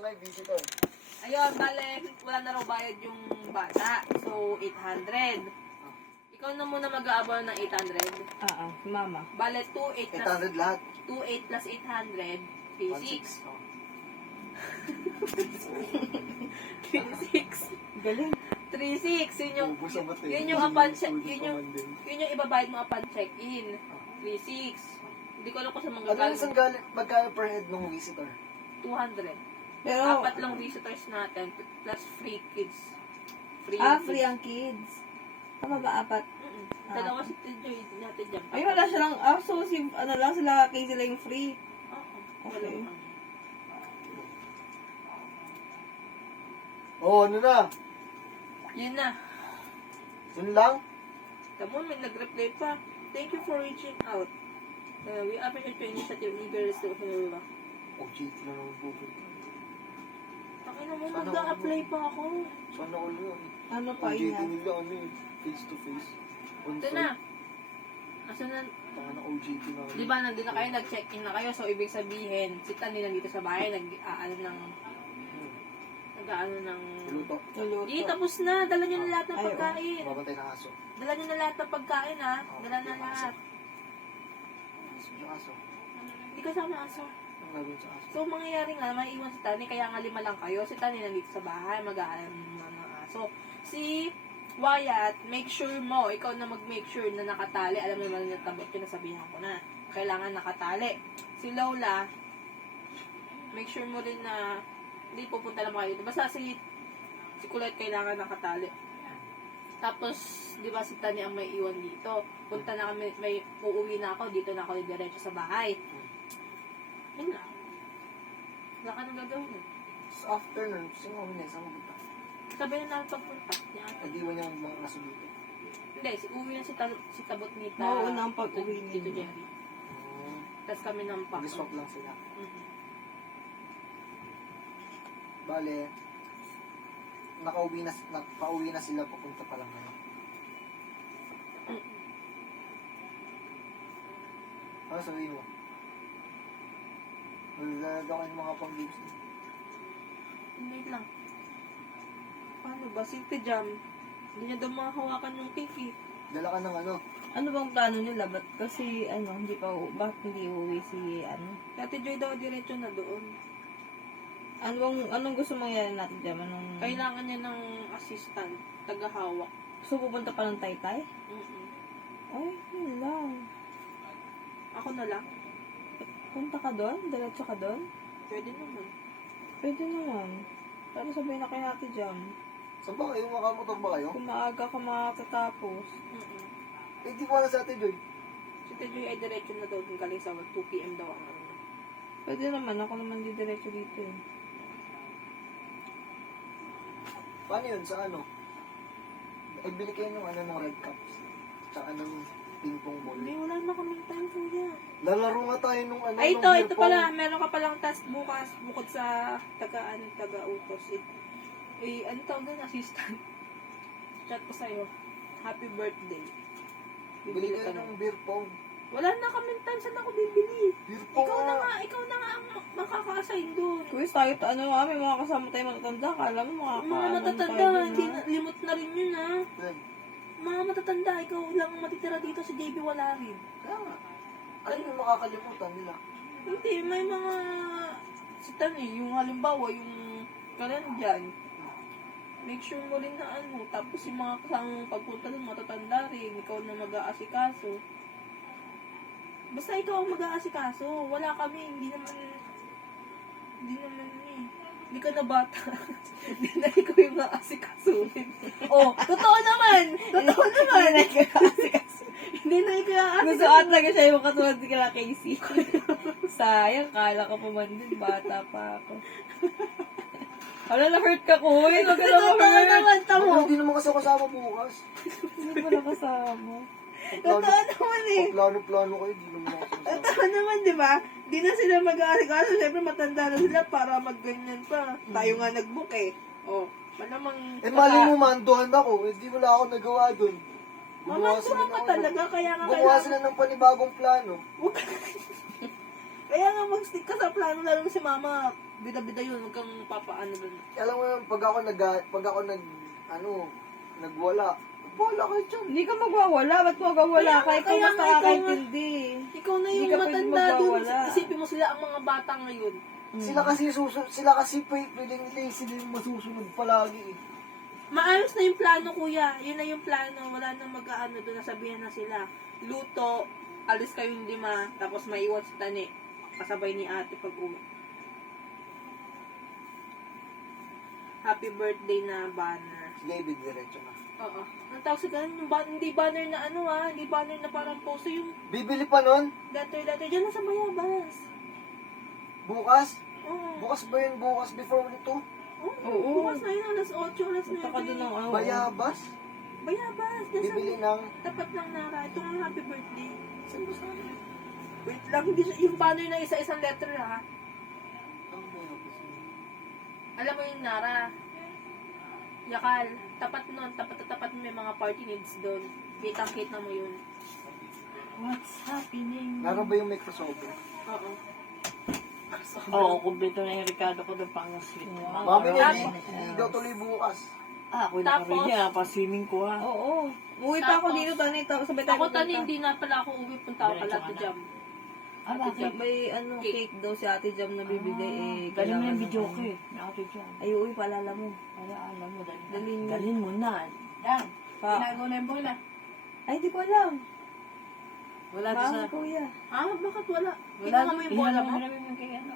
May visitor. Ayun, bale, wala na raw bayad yung bata. So, 800. Ikaw na muna mag-aabon ng 800. Mama. Bale, 2,800 plus 800 lahat. 2,800 plus 800, 3,600. 3,600. Galing. 3,600. Yun yung, Ubus ang mata, yun yung upon check, yun yung ibabayad mo upon check-in. 3,600. Hindi ko alam kung sa mga Ano yung isang galit, magkano per head ng visitor? 200. Pero, 4 lang visitors natin, plus free kids. free ang kids. Tama ba, 4? Dalawa si Joy natin dyan. Ay, wala siya lang. So, ano lang sila, kay sila yung free. Oo. Okay. Oh, ano na? Yun na. Yun lang? Tamo, may nag-reply pa. Thank you for reaching out. We appreciate your initiative in girls to Honolulu. Oh, cheat na naman po. Taki na mo, Sana mag-a-apply pa ako. Sana all yun. Ano pa, Ang GT ina? nila, ano eh, face to face. Ito na. Asa na? Tanga na OJT na. Di ba, nandun na kayo, nag-check-in na kayo. So, ibig sabihin, si Tan nandito sa bahay, nag-aano ng Luto. Luluto. Di, tapos na. Dala niyo na lahat ng Ay, pagkain. Babantay ng aso. Dala niyo na lahat ng pagkain, ha? Dala na lahat. Yung aso. Hindi kasama aso. Ang gagawin sa aso. So, mangyayari nga, may iwan si Tani, kaya nga 5 lang kayo. Si Tani nandito sa bahay, mag-aalam ng aso. Si Wyatt, make sure mo, ikaw na mag-make sure na nakatali. Alam mo naman yung tabot ko, nasabihan ko na. Kailangan nakatali. Si Lola, make sure mo rin na hindi pupunta lang kayo. Basta si Kulay kailangan nakatali. Tapos, di ba si Tani ang may iwan dito. Punta na kami, may uuwi na ako, dito na ako diretso sa bahay. Yun na. Wala ka nang gagawin eh. Sa afternoon, sino kami na isang mabuta? Sabi na namin pagpunta niya ata. Nag-iwan niya ang mga aso dito. Hindi, uwi na si Tabot Nita. Mauuna ang pag-uwi Tito nila. Jerry. Tapos kami ng pak. Mag-swap lang sila. Mhm. Bale, nakauwi na sila papunta pa lang ngayon. Ano sabihin mo? Wala daw kayo mga pang-games. Wait lang. Paano ba? Si Tijam, hindi niya daw makahawakan yung cake eh. Dala ka ng ano? Ano bang plano nila? Ba't kasi, bakit hindi uuwi si, Dati Joy daw diretso na doon. anong gusto mangyari natin dyan? Kailangan niya ng assistant, tagahawak. So, pupunta pa ng Taytay? Mm-mm. Ay, yun lang. Ako na lang. Punta ka doon? Diretso ka doon? Pwede naman. Pwede naman. Pero sabihin na kay Ate Jam. Saan ba kayo? Makamotor ba kayo? Kung maaga ka matatapos. Mm-mm. Eh, di ko alam sa atin, Joy. Si Joy ay diretso na daw dun galing sa 2 p.m. daw ang ano. Pwede naman. Ako naman di diretso dito eh. Paano yun? Sa ano? Ay, bili kayo ng red cups. Tsaka ng ping-pong ball. Hindi, wala na kaming time kuya. Lalaro nga tayo nung ano. Ay, nung ito beer pong. pala. Meron ka palang task bukas, bukod sa taga-utos. Ano tawag doon? Assistant. Chat ko sa'yo. Happy birthday. Bili kayo ng beer pong. Wala na kaming time. Saan ako bibili? Beer pong Ikaw na nga ang makaka-assign doon. Kuwis tayo, may mga kasama tayo matatanda. Kala mo Mga matatanda, hindi limot na rin yun ha. Then, Mga matatanda, ikaw lang matitira dito sa JB wala rin. kaya nga. Ano yung makakalimutan nila? Hindi, may mga yung halimbawa, yung karan dyan. Make sure mo rin na ano, tapos yung mga kasamang pagpunta doon, matatanda rin, ikaw na mag-aasikaso. Basta ikaw ang mag-aasikaso, wala kami, hindi naman hindi ka na bata. Hindi na ikaw yung mag-aasikasuhin. Oh, totoo naman! Hindi na ikaw yung Gusto at lagi siya yung katulad ni kala Casey. Sayang, kala ka pa man din. Bata pa ako. Wala, na-hurt ka, Kuy. Huwag ka na Totoo ma-hurt. naman, tamo. Hindi naman kasi kasama bukas. Hindi mo nakasama. Totoo naman eh. Plano kayo, di naman ako kasama. Totoo naman, di ba? Di na sila mag-aasikaso. Siyempre, matanda na sila para magganyan pa. Tayo nga nag-book eh. Oh, malamang... Eh, mali mo, manduhan ako. Eh, di wala ako nagawa dun. Mamantuhan ka talaga, kaya nga Gumawa sila ng panibagong plano. Kaya nga mag-stick ka sa plano, lalo si mama, Bida-bida yun, huwag kang papaano dun. Alam mo yun, pag ako nagwala kayo dyan. Hindi ka magwawala. Ba't magwawala? Kahit kung kaya mas nga, ikaw nga. nakakaintindi. Ikaw na Hindi yung ka pwede matanda dun. magwawala. Isipin mo sila ang mga bata ngayon. Sila kasi feeling lazy din masusunod palagi eh. Maayos na yung plano, kuya. Yun na yung plano. Wala nang mag-aano doon. Nasabihan na sila. Luto, alis kayong 5, tapos maiwan si Tani. Kasabay ni ate pag-uwi. Happy birthday na banner. Sige, diretso na. Oo. Ang tawag sa ganun, yung hindi banner na ano hindi banner na parang poso, yung Bibili pa nun? letter, dyan na sa Bayabas. Bukas? Oo. Bukas ba yun? Bukas before nito? Oo. Bukas na yun, alas 8, alas 9. Punta ka din ng Bayabas? Bayabas, dyan sa Bibili ng... tapat ng Nara. Ito ang happy birthday. Saan ba saan? Wait lang, hindi siya, yung banner na isa-isang letter ha. Ang Bayabas. Alam mo yung Nara. Yakal, tapat nun, tapat mo may mga party needs doon. Kitang-kita mo yun. What's happening? Naroon ba yung Microsoft? Oo. Oo, kumpleto na yung Ricardo ko doon pang sweet. Mami niya, hindi daw tuloy bukas. Ako na Tapos- rin niya, pa-swimming ko ha. Oo. Umuwi pa ako Tapos- dito, Tani. Sabay tayo Ako pupunta. Tani, hindi na pala ako uwi, punta ako kala Ate Jam. Bakit? May cake daw si Ate Jam na bibigay eh. Galing mo yung kailangan video ng- ko eh. Nakatid yan. Ay, uwi, paalala mo. Kaya alam mo, Dalhin mo. dalhin mo na. Yan. Pa. Tinago na yung bola. Ay, di ko alam. Wala doon sa... Mami, kuya. Ha? Bakit wala? Wala Kinuha mo yung bola mo? Inamin mo kay ano.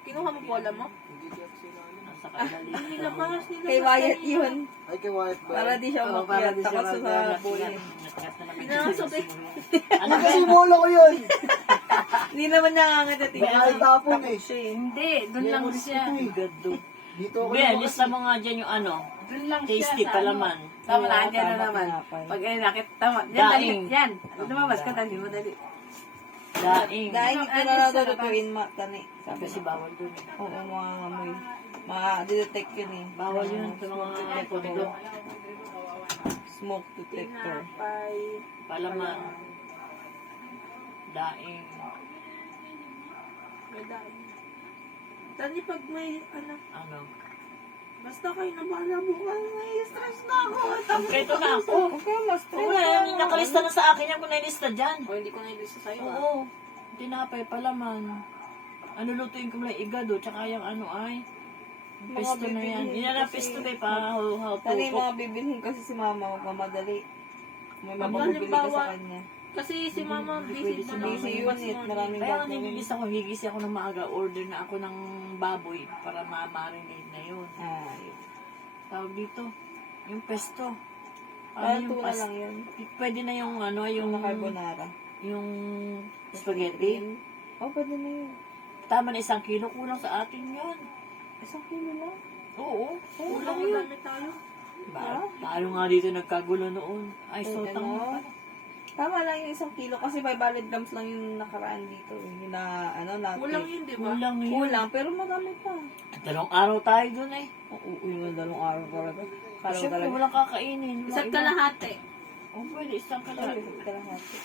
Kinuha mo bola mo? Hindi ko sila alam. Nasa kadali. Nilabas, nilabas. Kay Wyatt kanina. yun. Ay, kay Wyatt ba? Para di siya Oo, para umakyat. di siya Takas sa mag- bully. Pinasok eh. Ano ba? Kasi bola ko yun! Hindi naman nangangat at May nakitapon eh. siya eh. Hindi, doon lang siya. Gado. Dito ako Be, naman lista mo nga dyan yung ano. Doon lang Tasty, siya sa palaman. Tama na, Tama, dyan na tama, naman. tinapay. Pag ay nakit, tama. Yan, dali. Daing. Yan. Lumabas ka, dali mo, dali. Daing. Dahil hindi ko na natutuin Tani. Sabi Kasi bawal doon eh. Oo, mga amoy. Ma-detect yun eh. Bawal yun sa mga kondo. Smoke detector. Tinapay. Palaman. Daing. May dahil. Tani, pag may, Ano. basta kayo na bahala bukas, nai-stress na ako. Kompleto na ako. Okay, mas Oo, may nakalista na sa akin yung nilista dyan. O, hindi ko na ilista sa'yo. Oo. Tinapay, palaman. Ano lutuin ko lang igado, tsaka yung ano ay. Pesto na yan. bibilhin Yan na kasi- pesto kay pa how Tani, to mga bibilhin kasi si mama, huwag mamadali. May Pag mapabibili ka halimbawa, sa kanya. Kasi si mama, busy si na mama. Busy bukas unit, morning. maraming Kaya nga gagawin. nililista ko, higisi ako ng maaga, order na ako ng baboy para ma-marinate na yun. Ay, Tawag dito, yung pesto. parang yung tuna lang yun. Pwede na yung ano, yung Yung carbonara. yung spaghetti. Oh, pwede na yun. Tama na 1 kilo, kulang sa atin yun. 1 kilo lang. Oo, kulang Kulang yun. dami tayo. Tayo nga dito nagkagulo noon. Ay, so Ano? tama. Tama lang yung 1 kilo kasi 500 grams lang yung nakaraan dito. Yung na, na Kulang yun, di ba? Kulang yun. Kulang, pero marami pa. 2 araw tayo dun eh. Oo, yung 2 araw talaga. Kala ko Siyempre, talaga. walang kakainin. Isa't kalahati. Oh, pwede, isang Ay, kalahati. kalahati.